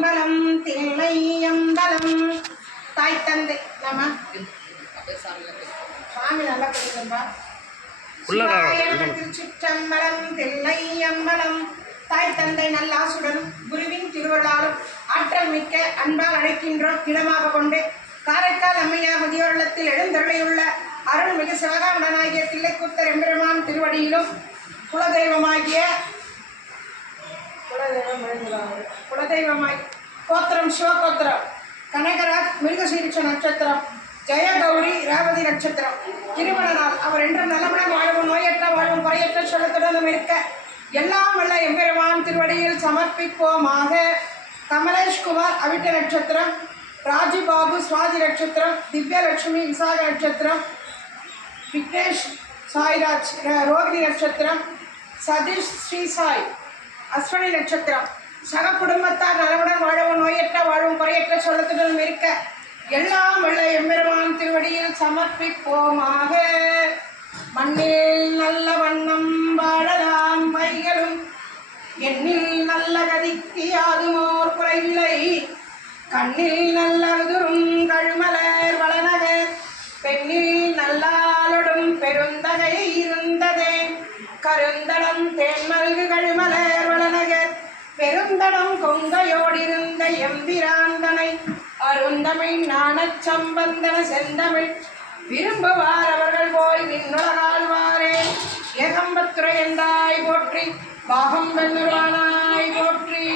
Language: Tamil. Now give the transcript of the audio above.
திருச்சிற்றம்பலம் தில்லையம்பலம். தாய் தந்தை நம்ம சாமி நல்லா பேசும்பா. திருச்சிற்றம்பலம் தில்லையம்பலம். தாய் தந்தை நல்லாசுடன் குருவின் திருவள்ளாலும் ஆற்றல் மிக்க அன்பால் அழைக்கின்றோம் இடமாக கொண்டு காரைக்கால் அம்மையார் முதியோர் இல்லத்தில் எழுந்தருளியுள்ள அருள்மிகு சிவகாமனாகிய தில்லைக்கூத்தர் எம்பெருமான் திருவடியிலும் குலதெய்வமாய் கோத்திரம் சிவகோத்திரம் கனகராஜ் மிருகசீரிஷ நட்சத்திரம் ஜெயகௌரி ரேவதி நட்சத்திரம் திருமண நாள் அவர் என்றும் நலமுடன் வாழவும் நோயற்ற வாழவும் குறையற்ற சொல்லத்துடனும் இருக்க எல்லாம் வல்ல எம்பெருமான் திருவடியில் சமர்ப்பிப்போமாக. கமலேஷ்குமார் அவிட்ட நட்சத்திரம், ராஜிபாபு சுவாதி நட்சத்திரம், திவ்யலட்சுமி விசாக நட்சத்திரம், விக்னேஷ் சாய்ராஜ் ரோகிணி நட்சத்திரம், சதீஷ் ஸ்ரீசாய் அஸ்வினி நட்சத்திரம் சக குடும்பத்தார் நலமுடன் வாழவும் நோயற்ற வாழவும் குறையற்ற சொல்லத்துடன் இருக்க எல்லாம் வல்ல எம்பெருமான் திருவடியில் சமர்ப்பிப்போமாக. மண்ணில் நல்ல வண்ணம் வாழலாம் வைகளும் எண்ணில் நல்ல கதிக்கு யாதுமோர் குறைவில்லை. கண்ணில் நல்லதுரும் கழுமலர் வளநகர் பெண்ணில் நல்லாளொடும் பெருந்தகை இருந்ததே. கருந்தடம் தேன்மல்கு கழுமலர் வளநகர் பெருந்தடம் கொங்கையோடிருந்த எம்பிராந்தனை அருந்தமிழ் நாணச் சம்பந்தன செந்தமிழ் விரும்புவார் அவர்கள் போய் விண்ணுலகாழ்வாரே. ஏகம்பத்துரை என்றாய் போற்றி பாகம் வெண்ணுருவானாய் போற்றி.